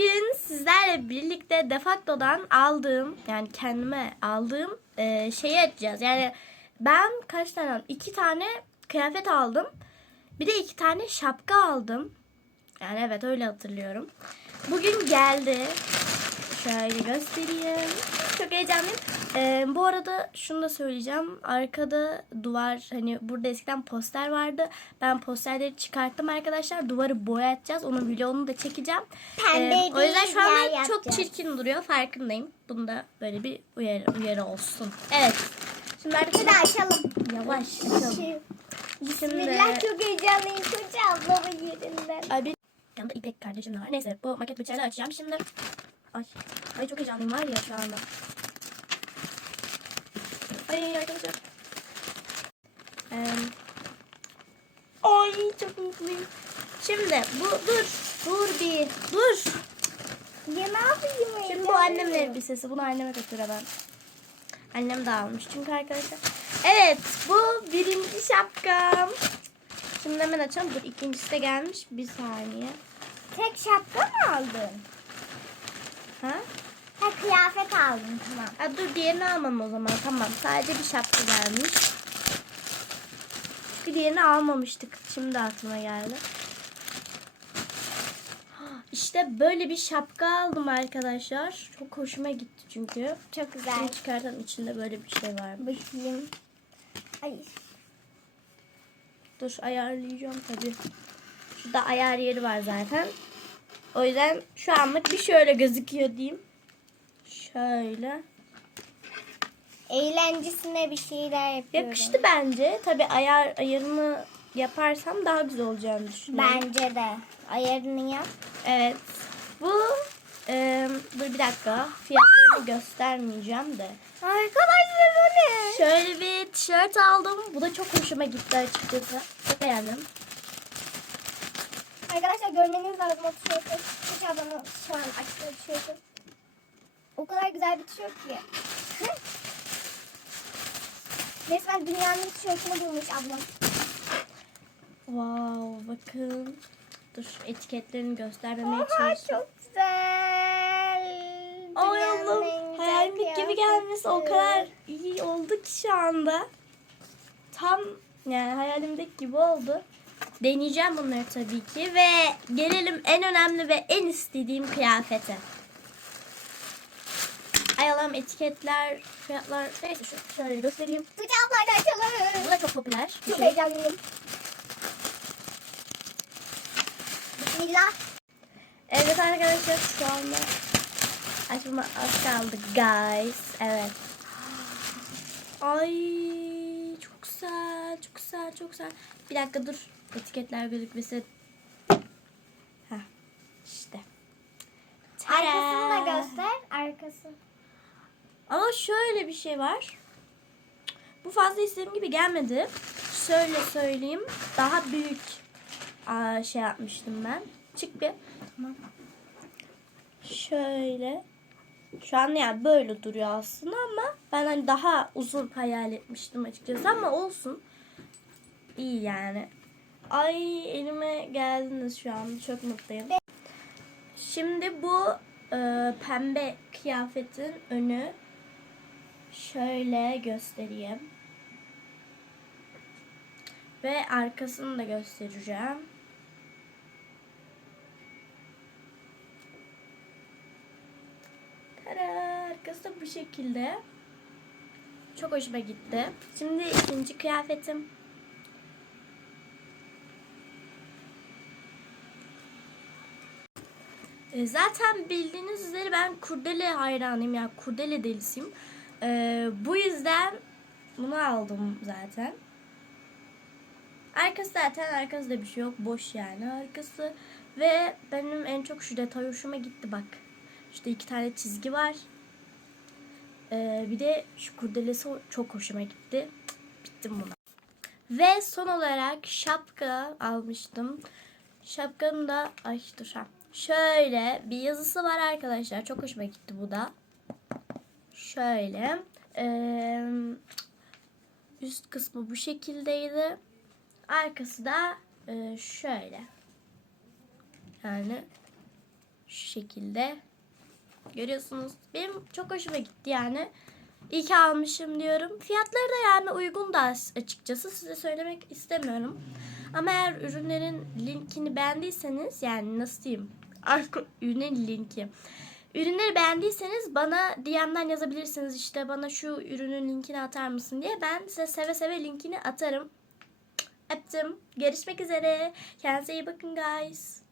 Bugün sizlerle birlikte Defacto'dan aldığım yani kendime aldığım e, şeyi açacağız. Yani ben kaç tane aldım? İki tane kıyafet aldım. Bir de iki tane şapka aldım. Yani evet öyle hatırlıyorum. Bugün geldi. Şöyle göstereyim. Heyecanlıyım. Ee, bu arada şunu da söyleyeceğim. Arkada duvar hani burada eskiden poster vardı. Ben posterleri çıkarttım arkadaşlar. Duvarı boyatacağız. Onun vlogunu da çekeceğim. Pembe Ee, o yüzden şu yer çok çirkin duruyor. Farkındayım. Bunda böyle bir uyarı, uyarı olsun. Evet. Şimdi Hadi arkadaşlar açalım. yavaş açalım. Şimdi Bismillah çok heyecanlıyım. Tuğçe ablamın yerinden. Ay bir İpek kardeşim de var. Neyse bu maket bıçağıyla açacağım şimdi. Ay, ay çok heyecanlıyım var ya şu anda. Ay arkadaşlar. Ee, ay çok mutluyum. Şimdi bu dur. Dur bir. Dur. Ya ne yapayım Şimdi bu annemin elbisesi. Bunu anneme götüremem. Annem de almış çünkü arkadaşlar. Evet bu birinci şapkam. Şimdi hemen açalım. Dur ikincisi de gelmiş. Bir saniye. Tek şapka mı aldın? Ha? Ha kıyafet aldın tamam. Ha dur diğerini almam o zaman. Tamam. Sadece bir şapka gelmiş. Bir diğerini almamıştık. Şimdi aklıma geldi. İşte böyle bir şapka aldım arkadaşlar. Çok hoşuma gitti çünkü. Çok güzel. Şimdi çıkartalım içinde böyle bir şey var. Bakayım. Ay. Dur ayarlayacağım tabii. Şurada ayar yeri var zaten. O yüzden şu anlık bir şöyle gözüküyor diyeyim. Şöyle. Eğlencesine bir şeyler yapıyorum. Yakıştı bence. Tabii ayar ayarını yaparsam daha güzel olacağını düşünüyorum. Bence de. Ayarını yap. Evet. Bu e, dur bir dakika. Fiyatlarını göstermeyeceğim de. Arkadaşlar o ne? Şöyle bir tişört aldım. Bu da çok hoşuma gitti açıkçası. Çok beğendim. Arkadaşlar görmeniz lazım o tişörtü. Tuğçe ablanın şu an açtığı tişörtü. O kadar güzel bir tişört ki. Resmen dünyanın tişörtünü bulmuş ablam. Wow bakın. Dur etiketlerini göstermemeye Oha çalışıyorum. çok güzel. Ay Allah'ım güzel hayalimdeki gibi gelmesi o kadar iyi oldu ki şu anda. Tam yani hayalimdeki gibi oldu. Deneyeceğim bunları tabii ki ve gelelim en önemli ve en istediğim kıyafete. Ay Allah'ım etiketler, fiyatlar neyse şu şöyle göstereyim. Tuğçe ablayla açalım. Bu da çok popüler. Çok şey. heyecanlıyım. Bismillah. Evet arkadaşlar şu anda açmama az kaldı guys. Evet. Ay çok güzel, çok güzel, çok güzel. Bir dakika dur. Etiketler gözükmesi. Heh. İşte. Arkasını da Tada! göster. Arkası. Ama şöyle bir şey var. Bu fazla istediğim gibi gelmedi. Şöyle söyleyeyim. Daha büyük aa, şey yapmıştım ben. Çık bir. Tamam. Şöyle. Şu an ya böyle duruyor aslında ama ben hani daha uzun hayal etmiştim açıkçası ama olsun. İyi yani. Ay elime geldiniz şu an. Çok mutluyum. Şimdi bu e, pembe kıyafetin önü şöyle göstereyim. Ve arkasını da göstereceğim. Tada! Arkası da bu şekilde. Çok hoşuma gitti. Şimdi ikinci kıyafetim. E, Zaten bildiğiniz üzere ben kurdele hayranıyım. Yani kurdele delisiyim. E, bu yüzden bunu aldım zaten. Arkası zaten arkası da bir şey yok. Boş yani arkası. Ve benim en çok şu detay hoşuma gitti bak. İşte iki tane çizgi var. E, bir de şu kurdelesi çok hoşuma gitti. Bittim buna. Ve son olarak şapka almıştım. Şapkanın da ay dur ha. Şöyle bir yazısı var arkadaşlar. Çok hoşuma gitti bu da. Şöyle. Ee, üst kısmı bu şekildeydi. Arkası da e, şöyle. Yani Şu şekilde. Görüyorsunuz. Benim çok hoşuma gitti yani. İyi ki almışım diyorum. Fiyatları da yani uygun da as- açıkçası size söylemek istemiyorum. Ama eğer ürünlerin linkini beğendiyseniz yani nasıl diyeyim? Ürünün linki. Ürünleri beğendiyseniz bana DM'den yazabilirsiniz işte bana şu ürünün linkini atar mısın diye. Ben size seve seve linkini atarım. Öptüm. Görüşmek üzere. Kendinize iyi bakın guys.